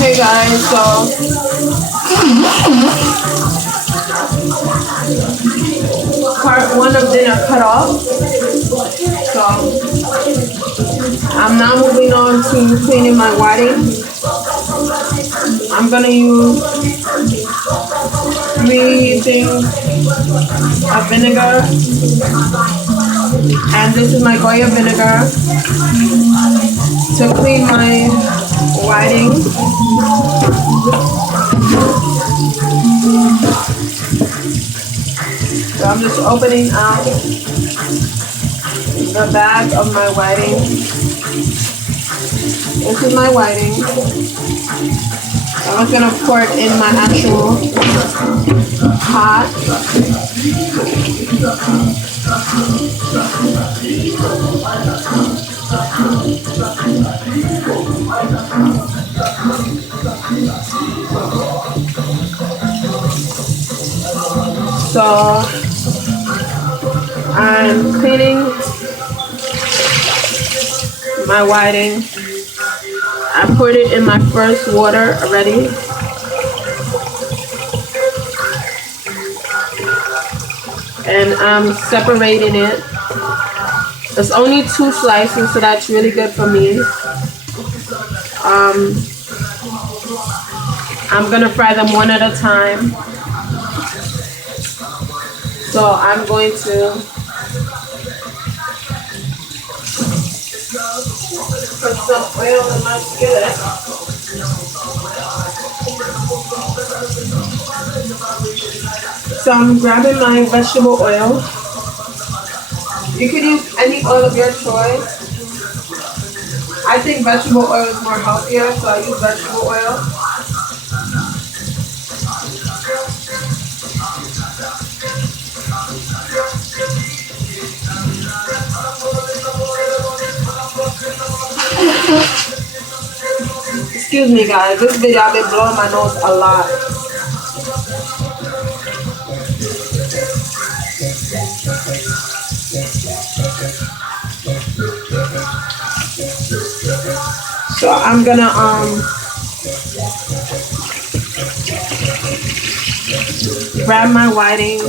Okay guys, so part one of dinner cut off. So I'm now moving on to cleaning my whiting. I'm gonna use 3 things of vinegar, and this is my Goya vinegar to clean my whiting. So I'm just opening out the bag of my whiting. This is my whiting. I'm just gonna pour it in my actual pot. So I'm cleaning my whiting. I put it in my first water already. And I'm separating it. It's only 2 slices, so that's really good for me. I'm gonna fry them one at a time. So I'm going to put some oil in my skillet. So I'm grabbing my vegetable oil. You can use any oil of your choice. I think vegetable oil is more healthier, so I use vegetable oil. Excuse me guys, this video I've been blowing my nose a lot. So I'm gonna grab my whiting.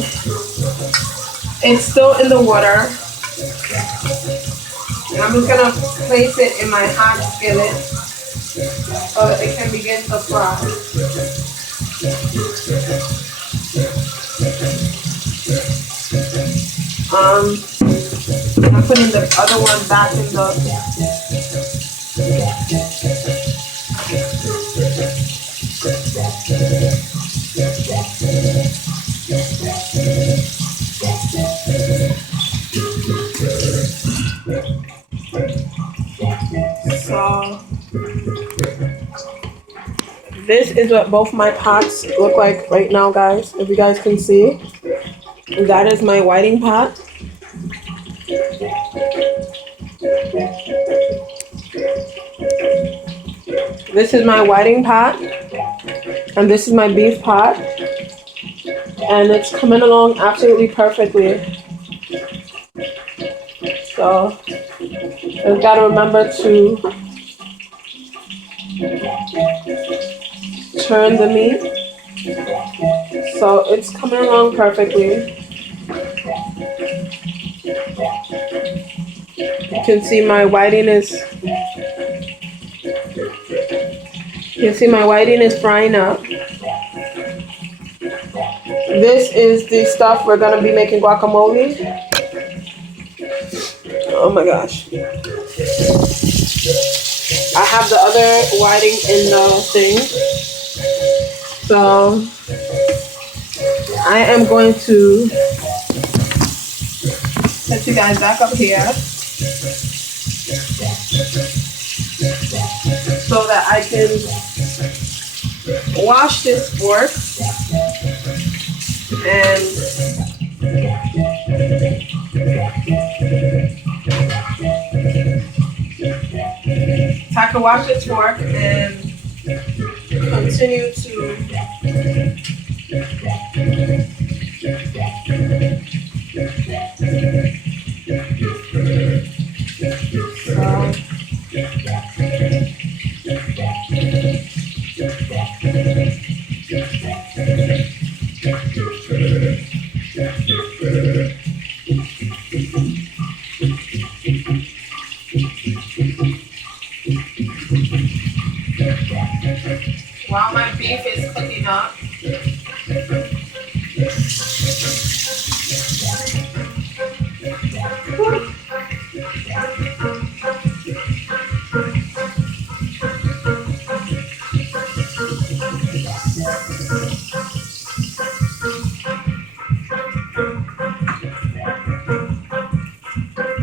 It's still in the water. And I'm just gonna place it in my hot skillet so that it can begin to fry. I'm putting the other one back in the So this is what both my pots look like right now, guys. If you guys can see, that is my whiting pot. This is my whiting pot, and this is my beef pot, and it's coming along absolutely perfectly. So I've got to remember to turn the meat. So it's coming along perfectly. You can see my whiting is frying up. This is the stuff we're gonna be making guacamole. Oh my gosh. I have the other whiting in the thing. So I am going to set you guys back up here so that I can wash this fork and so I can wash this fork and continue to while my beef is cooking up.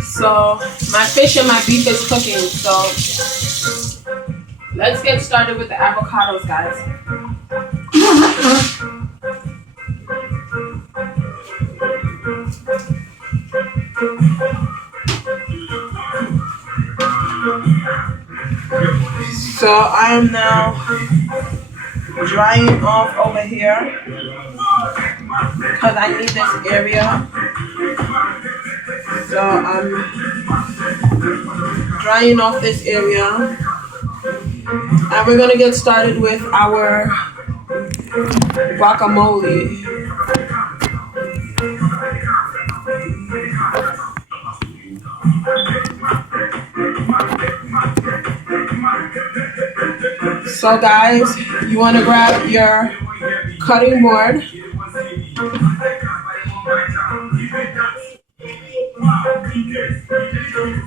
So my fish and my beef is cooking. So let's get started with the avocados, guys. So I am now drying off over here because I need this area. So I'm drying off this area. And we're gonna get started with our guacamole. So guys, you wanna grab your cutting board.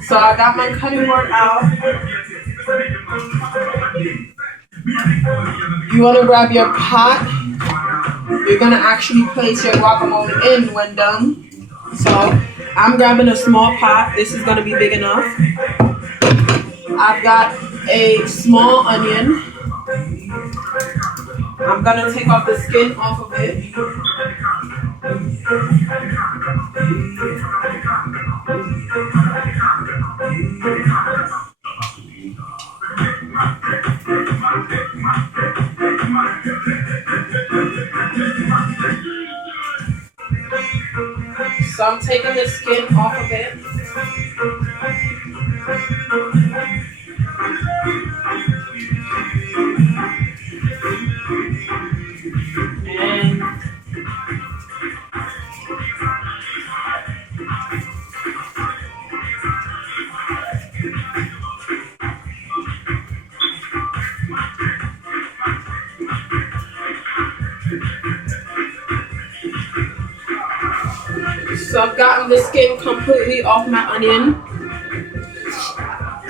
So I got my cutting board out. You want to grab your pot. You're going to actually place your guacamole in when done. So I'm grabbing a small pot. This is going to be big enough. I've got a small onion. I'm going to take off the skin off of it. So I'm taking the skin off of it. And so I've gotten the skin completely off my onion.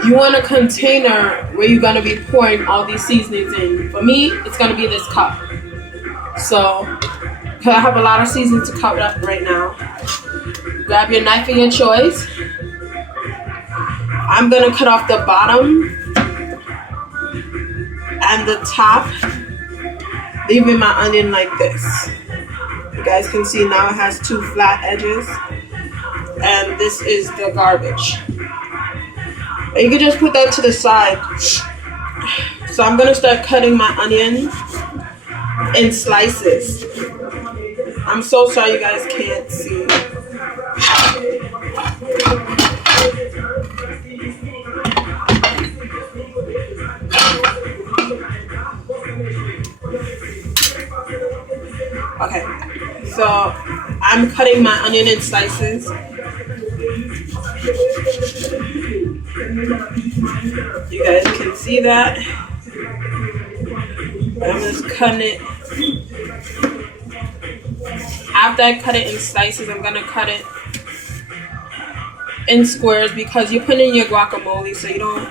You want a container where you're going to be pouring all these seasonings in. For me, it's going to be this cup. So, because I have a lot of seasoning to cut up right now. Grab your knife of your choice. I'm going to cut off the bottom and the top, leaving my onion like this. You guys can see now it has two flat edges, and this is the garbage. You can just put that to the side. So I'm gonna start cutting my onion in slices. I'm so sorry you guys can't see. Okay, so I'm cutting my onion in slices. You guys can see that. I'm just cutting it. After I cut it in slices, I'm gonna cut it in squares because you put in your guacamole, so you don't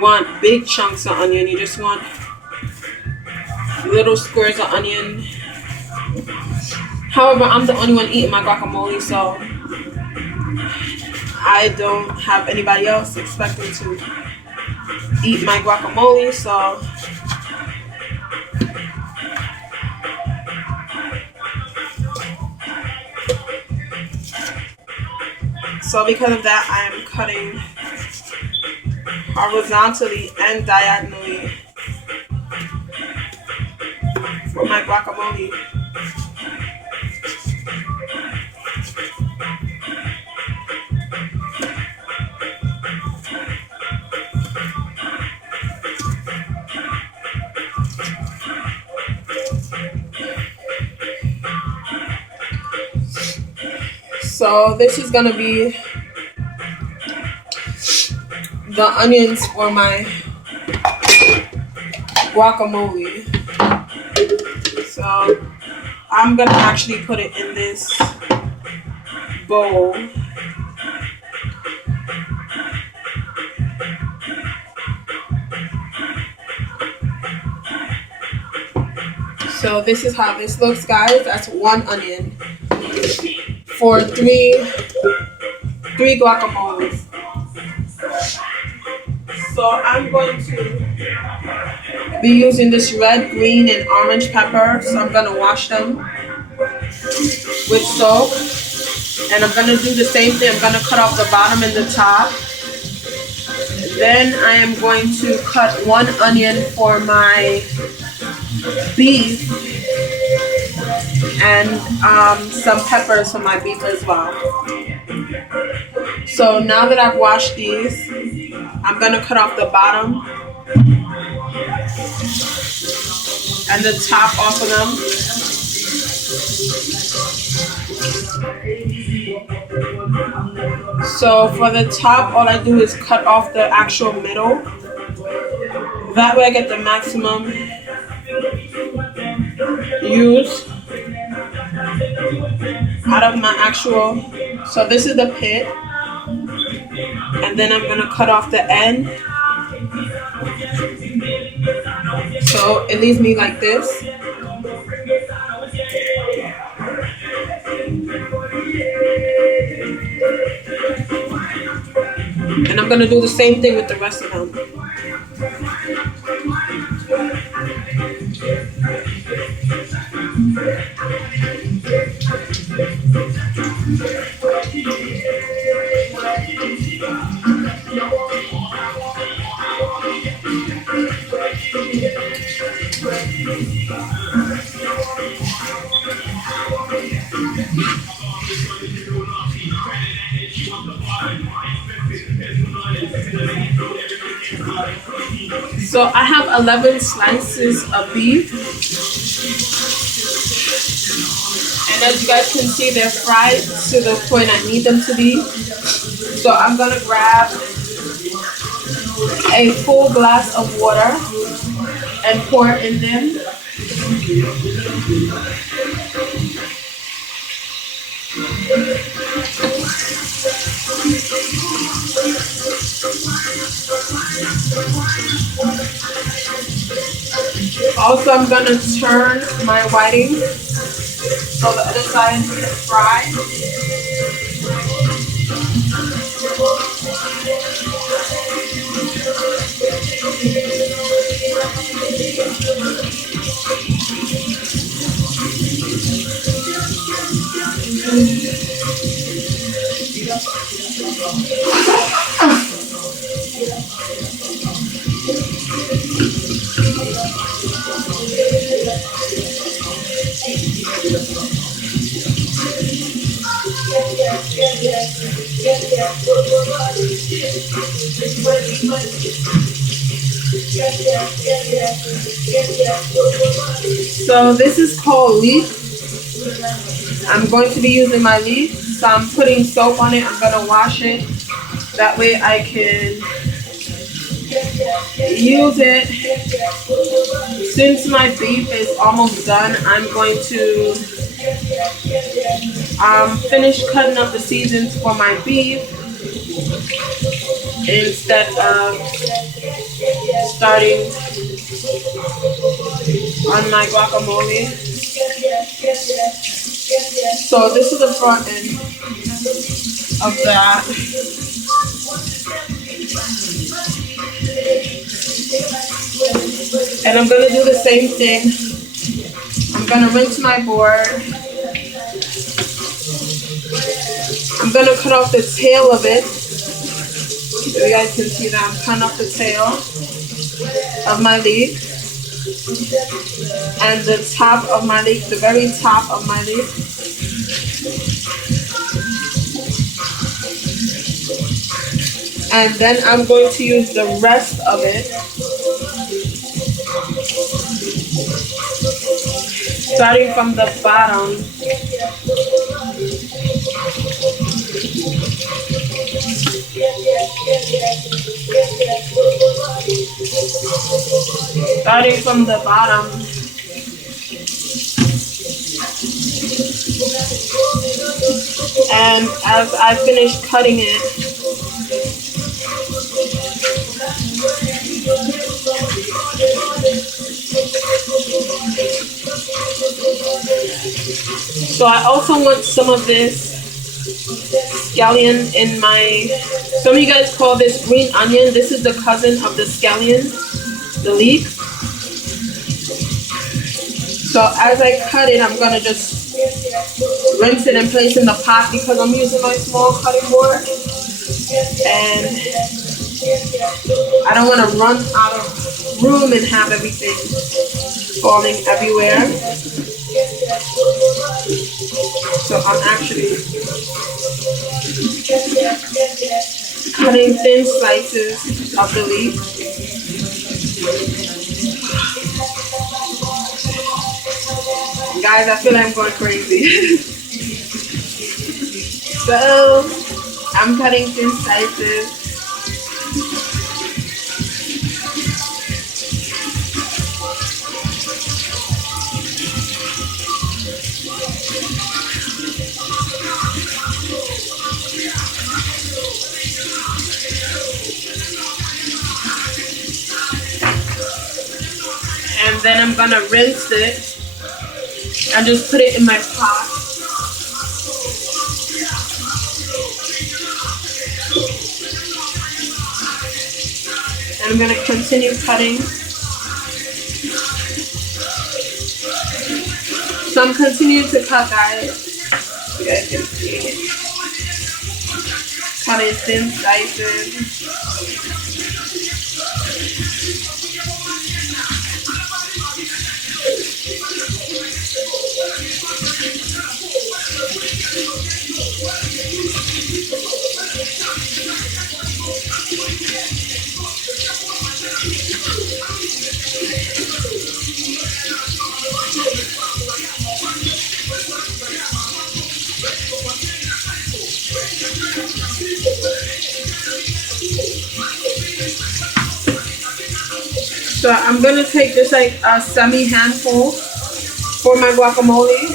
want big chunks of onion. You just want little squares of onion. However, I'm the only one eating my guacamole, so I don't have anybody else expecting to eat my guacamole, so because of that, I am cutting horizontally and diagonally for my guacamole. So this is gonna be the onions for my guacamole. So I'm gonna actually put it in this bowl. So this is how this looks, guys. That's 1 onion for three guacamoles. So I'm going to be using this red, green, and orange pepper. So I'm gonna wash them with soap. And I'm gonna do the same thing. I'm gonna cut off the bottom and the top. Then I am going to cut 1 onion for my beef and some peppers for my beef as well. So now that I've washed these, I'm gonna cut off the bottom and the top off of them. So for the top, all I do is cut off the actual middle. That way I get the maximum use out of my actual. So this is the pit. And then I'm gonna cut off the end. So it leaves me like this. And I'm gonna do the same thing with the rest of them. So I have 11 slices of beef. And as you guys can see, they're fried to the point I need them to be. So I'm gonna grab a full glass of water and pour it in them. Also, I'm gonna turn my whiting so the other side is fried. So this is called leek. I'm going to be using my leek. So I'm putting soap on it. I'm going to wash it. That way I can use it. Since my beef is almost done, I'm going to finish cutting up the seasons for my beef instead of starting on my guacamole. So this is the front end of that. And I'm gonna do the same thing. I'm gonna rinse my board. I'm gonna cut off the tail of it. So you guys can see that I'm cutting off the tail of my leek. And the top of my leek, the very top of my leek. And then I'm going to use the rest of it. Starting from the bottom. starting from the bottom. And as I finish cutting it, so I also want some of this scallion in my, some of you guys call this green onion. This is the cousin of the scallion, the leaf. So as I cut it, I'm gonna just rinse it and place in the pot because I'm using my small cutting board. And I don't want to run out of room and have everything falling everywhere. So I'm actually cutting thin slices of the leaf. Guys, I feel like I'm going crazy. So I'm cutting thin slices. And then I'm gonna rinse it and just put it in my pot. And I'm gonna continue cutting. So I'm continuing to cut, guys. You guys can see. Cutting thin slices. So I'm gonna take just like a semi handful for my guacamole.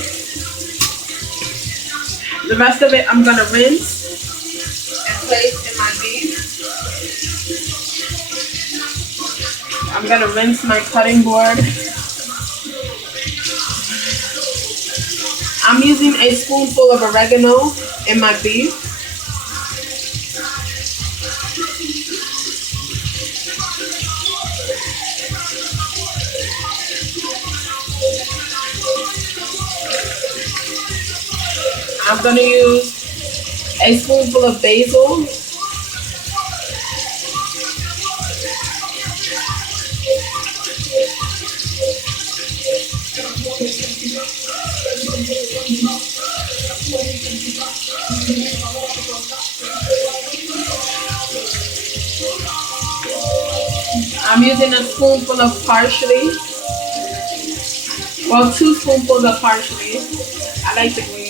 The rest of it I'm gonna rinse and place in my beef. I'm gonna rinse my cutting board. I'm using a spoonful of oregano in my beef. I'm going to use a spoonful of basil. I'm using a spoonful of parsley. Well, 2 spoonfuls of parsley. I like the green.